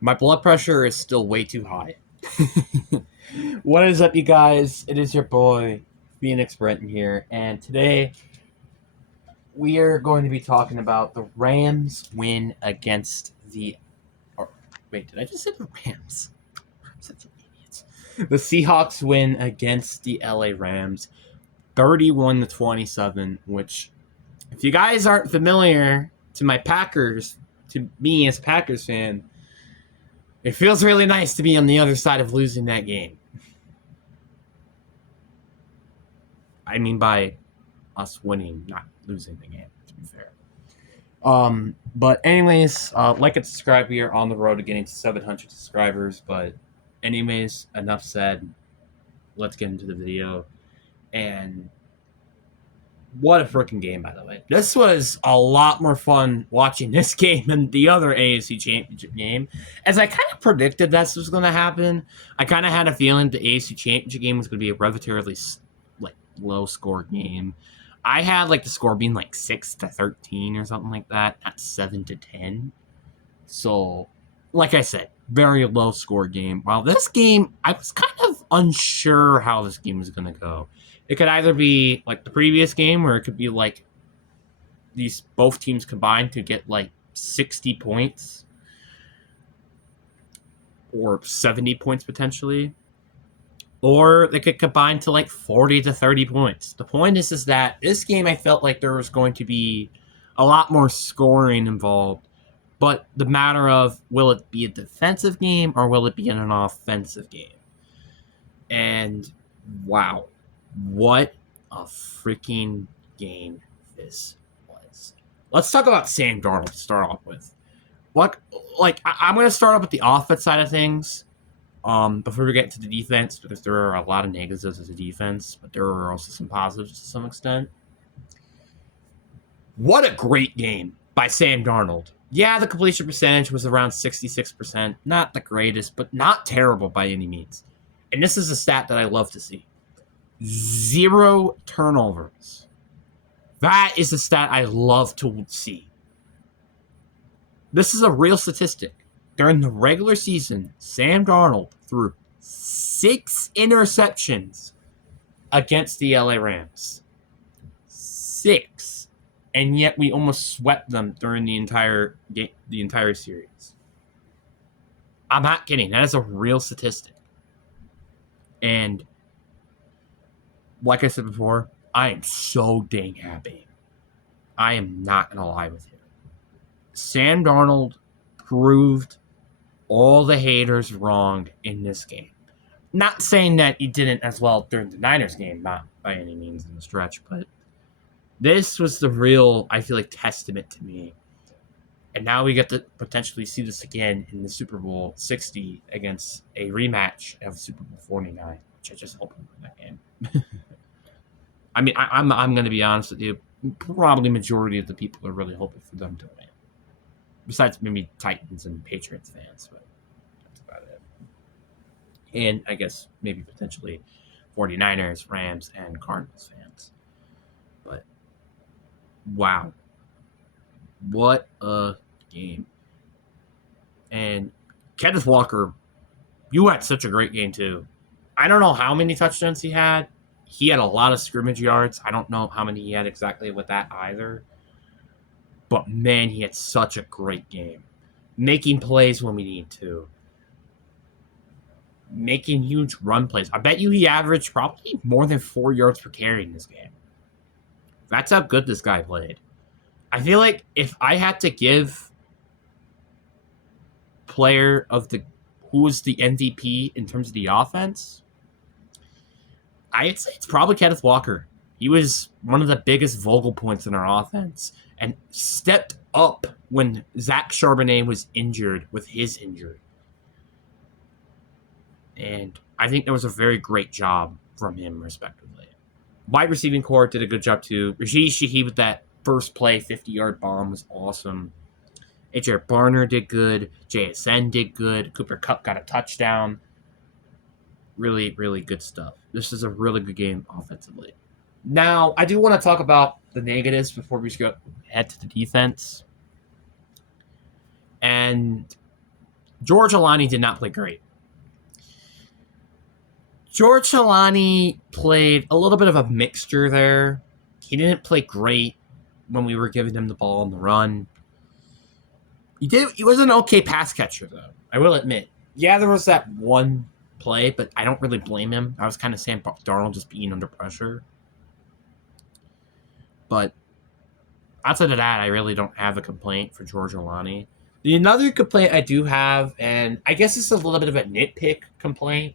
My blood pressure is still way too high. What is up, you guys? It is your boy, Phoenix Brenton here, and today we are going to be talking about the Rams win against the. Or, wait, did I just say the Rams? I'm such an idiot. The Seahawks win against the LA Rams, 31-27. Which, if you guys aren't familiar to my Packers, to me as a Packers fan, it feels really nice to be on the other side of losing that game. I mean by us winning, not losing the game, to be fair. But anyways, like and subscribe. We are on the road to getting to 700 subscribers. But anyways, enough said. Let's get into the video. And what a freaking game, by the way. This was a lot more fun watching this game than the other AFC Championship game. As I kind of predicted this was going to happen, I kind of had a feeling the AFC Championship game was going to be a relatively low score game. I had the score being 6-13 or something like that, not 7-10. So, like I said, very low score game. While this game, I was kind of unsure how this game was going to go. It could either be like the previous game, or it could be like these both teams combined to get 60 points or 70 points potentially. Or they could combine to 40 to 30 points. The point is that this game, I felt like there was going to be a lot more scoring involved. But the matter of, will it be a defensive game or will it be an offensive game? And wow, what a freaking game this was. Let's talk about Sam Darnold to start off with. I'm going to start off with the offense side of things. Before we get to the defense, because there are a lot of negatives as a defense, but there are also some positives to some extent. What a great game by Sam Darnold. Yeah, the completion percentage was around 66%. Not the greatest, but not terrible by any means. And this is a stat that I love to see. 0 turnovers. That is a stat I love to see. This is a real statistic. During the regular season, Sam Darnold threw 6 interceptions against the LA Rams. 6. And yet we almost swept them during the entire game, the entire series. I'm not kidding. That is a real statistic. And like I said before, I am so dang happy. I am not going to lie with you. Sam Darnold proved all the haters wrong in this game. Not saying that he didn't as well during the Niners game, not by any means in the stretch, but this was the real, I feel like, testament to me. And now we get to potentially see this again in the Super Bowl 60 against a rematch of Super Bowl 49, which I just hope we win that game. I mean, I'm going to be honest with you. Probably majority of the people are really hoping for them to win. Besides maybe Titans and Patriots fans, but that's about it. And I guess maybe potentially 49ers, Rams, and Cardinals fans. But wow. What a game. And Kenneth Walker, you had such a great game too. I don't know how many touchdowns he had. He had a lot of scrimmage yards. I don't know how many he had exactly with that either. But man, he had such a great game. Making plays when we need to. Making huge run plays. I bet you he averaged probably more than 4 yards per carry in this game. That's how good this guy played. I feel like if I had to give player of the who was the MVP in terms of the offense, I'd say it's probably Kenneth Walker. He was one of the biggest vocal points in our offense and stepped up when Zach Charbonnet was injured with his injury. And I think that was a very great job from him, respectively. Wide receiving core did a good job, too. Rashid Shaheed with that first play 50-yard bomb was awesome. A.J. Barner did good. JSN did good. Cooper Kupp got a touchdown. Really, really good stuff. This is a really good game offensively. Now, I do want to talk about the negatives before we head to the defense. And George Alani did not play great. George Alani played a little bit of a mixture there. He didn't play great when we were giving him the ball on the run. He was an okay pass catcher, though, I will admit. Yeah, there was that one play, but I don't really blame him. I was kind of Sam Darnold just being under pressure. But outside of that, I really don't have a complaint for George Alani. The another complaint I do have, and I guess it's a little bit of a nitpick complaint,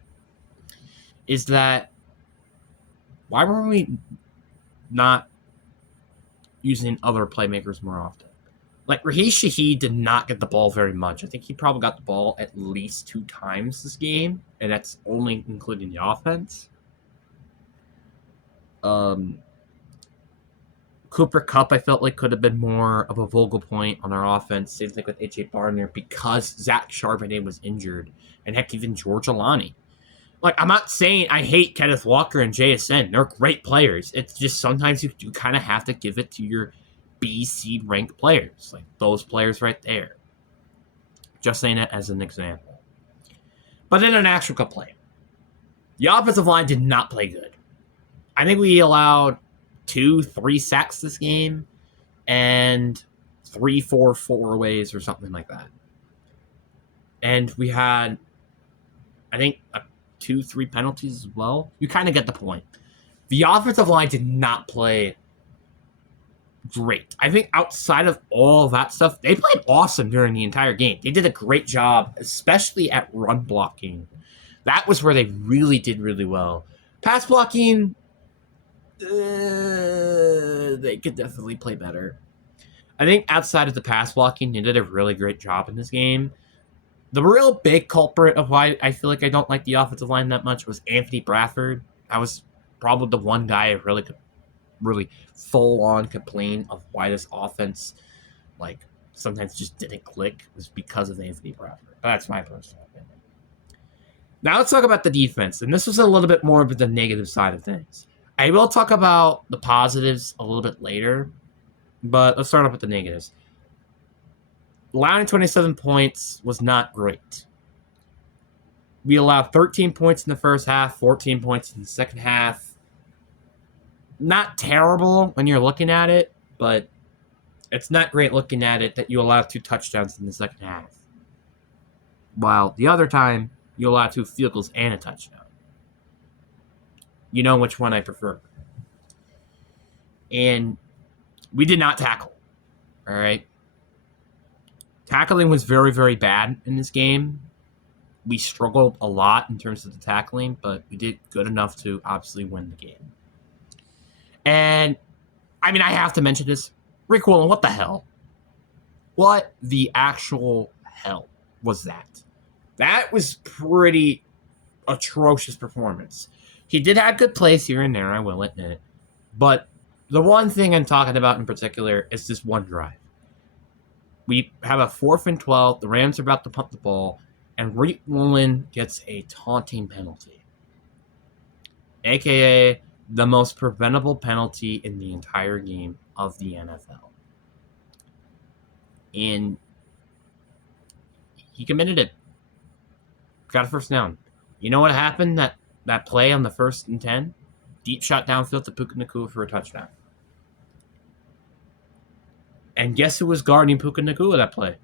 is that why were we not using other playmakers more often? Like, Raheem Shaheed did not get the ball very much. I think he probably got the ball at least 2 times this game, and that's only including the offense. Cooper Kupp, I felt like, could have been more of a vocal point on our offense. Same thing with A.J. Barner, because Zach Charbonnet was injured, and heck, even George Alani. Like, I'm not saying I hate Kenneth Walker and JSN. They're great players. It's just sometimes you do kind of have to give it to your B seed ranked players, like those players right there. Just saying it as an example. But then an actual complaint. The offensive line did not play good. I think we allowed 2-3 sacks this game and 3-4 four-ways or something like that. And we had, I think, 2-3 penalties as well. You kind of get the point. The offensive line did not play great. I think outside of all that stuff, they played awesome during the entire game. They did a great job, especially at run blocking. That was where they really did really well. Pass blocking, they could definitely play better. I think outside of the pass blocking, they did a really great job in this game. The real big culprit of why I feel like I don't like the offensive line that much was Anthony Bradford. I was probably the one guy I really full-on complain of why this offense, like, sometimes just didn't click, was because of Anthony Bradford. That's my personal opinion. Now let's talk about the defense, and this was a little bit more of the negative side of things. I will talk about the positives a little bit later, but let's start off with the negatives. Allowing 27 points was not great. We allowed 13 points in the first half, 14 points in the second half. Not terrible when you're looking at it, but it's not great looking at it that you allowed 2 touchdowns in the second half. While the other time, you allowed 2 field goals and a touchdown. You know which one I prefer. And we did not tackle. All right? Tackling was very, very bad in this game. We struggled a lot in terms of the tackling, but we did good enough to obviously win the game. And, I mean, I have to mention this. Rick Woolen, what the hell? What the actual hell was that? That was pretty atrocious performance. He did have good plays here and there, I will admit. But the one thing I'm talking about in particular is this one drive. We have a 4th and 12. The Rams are about to punt the ball, and Rick Woolen gets a taunting penalty, a.k.a. the most preventable penalty in the entire game of the NFL. And he committed it. Got a first down. You know what happened that play on the 1st and 10? Deep shot downfield to Puka Nacua for a touchdown. And guess who was guarding Puka Nacua that play?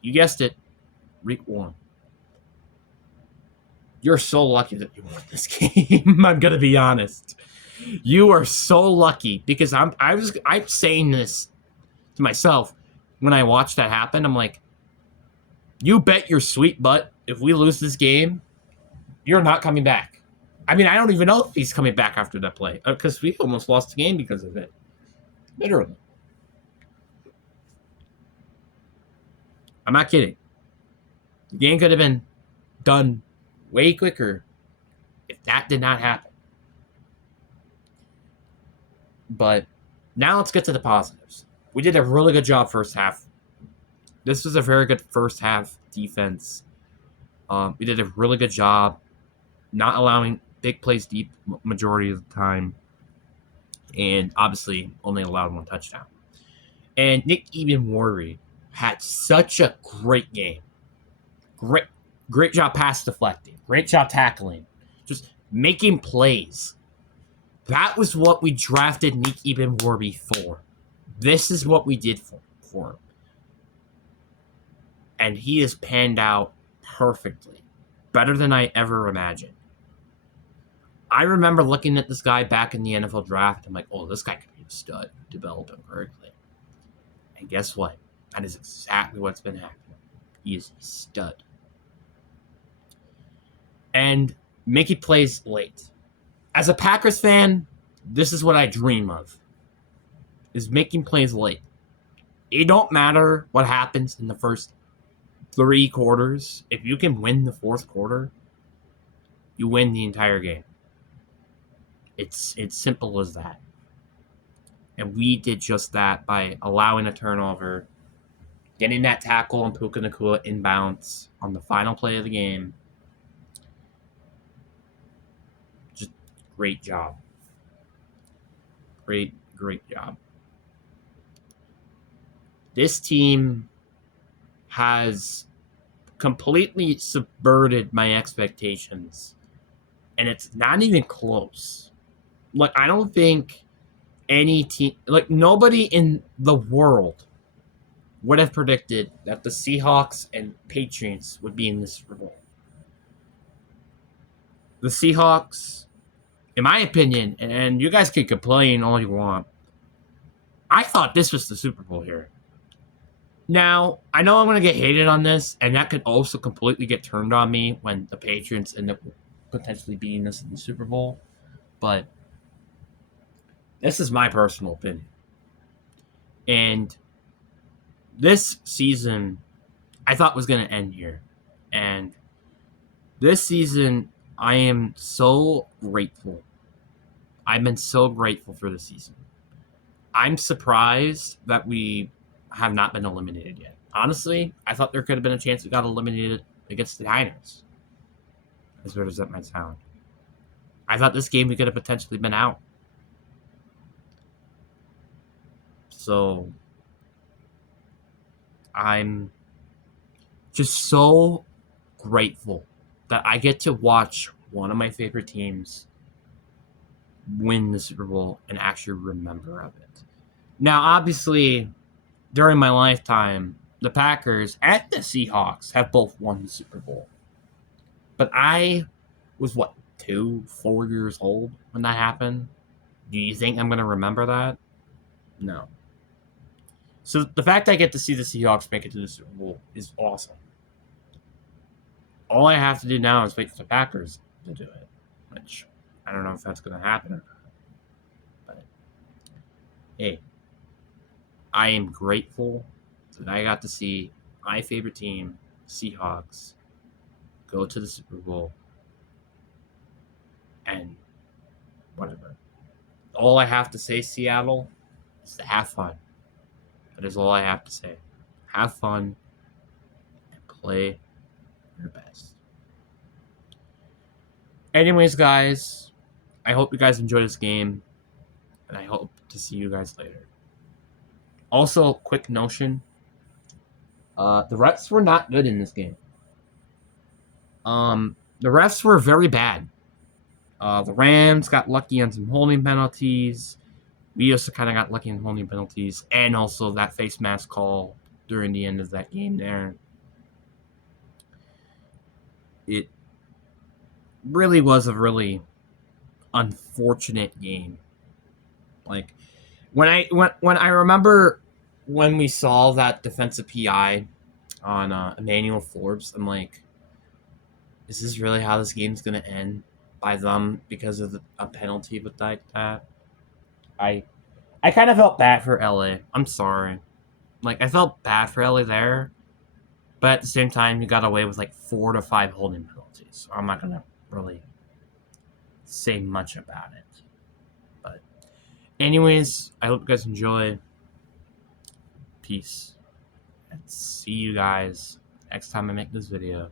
You guessed it. Rick Woolen. You're so lucky that you won this game. I'm gonna be honest. You are so lucky because I'm saying this to myself when I watched that happen. I'm like, you bet your sweet butt if we lose this game, you're not coming back. I mean, I don't even know if he's coming back after that play because we almost lost the game because of it. Literally. I'm not kidding. The game could have been done way quicker if that did not happen. But now let's get to the positives. We did a really good job first half. This was a very good first half defense. We did a really good job not allowing big plays deep majority of the time. And obviously only allowed 1 touchdown. And Nick Ebenworthy had such a great game. great job pass deflecting. Great job tackling. Just making plays. That was what we drafted Nick Warby for. This is what we did for him. And he has panned out perfectly. Better than I ever imagined. I remember looking at this guy back in the NFL draft. I'm like, oh, this guy could be a stud. Develop him correctly. And guess what? That is exactly what's been happening. He is a stud. And Mickey plays late. As a Packers fan, this is what I dream of. Is making plays late. It don't matter what happens in the first 3 quarters. If you can win the 4th quarter, you win the entire game. It's simple as that. And we did just that by allowing a turnover, getting that tackle on Puka Nacua inbounds on the final play of the game. Just great job. Great job. This team has completely subverted my expectations. And it's not even close. Like, I don't think any team, like, nobody in the world would have predicted that the Seahawks and Patriots would be in the Super Bowl. The Seahawks, in my opinion, and you guys can complain all you want, I thought this was the Super Bowl here. Now, I know I'm going to get hated on this, and that could also completely get turned on me when the Patriots end up potentially beating us in the Super Bowl, but this is my personal opinion. And this season, I thought was going to end here. And this season, I am so grateful. I've been so grateful for this season. I'm surprised that we have not been eliminated yet. Honestly, I thought there could have been a chance we got eliminated against the Niners. As weird as that might sound. I thought this game we could have potentially been out. So, I'm just so grateful that I get to watch one of my favorite teams win the Super Bowl and actually remember of it. Now, obviously, during my lifetime, the Packers and the Seahawks have both won the Super Bowl. But I was, 4 years old when that happened? Do you think I'm going to remember that? No. So the fact I get to see the Seahawks make it to the Super Bowl is awesome. All I have to do now is wait for the Packers to do it, which I don't know if that's going to happen or not. But, hey, I am grateful that I got to see my favorite team, Seahawks, go to the Super Bowl and whatever. All I have to say, Seattle, is to have fun. That is all I have to say. Have fun and play your best. Anyways, guys, I hope you guys enjoyed this game, and I hope to see you guys later. Also, quick notion. The refs were not good in this game. The refs were very bad. The Rams got lucky on some holding penalties. We also kind of got lucky on holding penalties. And also that face mask call during the end of that game there. It really was a really unfortunate game. Like, when I remember when we saw that defensive PI on Emmanuel Forbes, I'm like, is this really how this game's going to end? By them because of a penalty with like that? I kind of felt bad for LA. I'm sorry. Like, I felt bad for LA there. But at the same time, you got away with like 4 to 5 holding penalties. So I'm not going to really say much about it. But anyways, I hope you guys enjoy. Peace. And see you guys next time I make this video.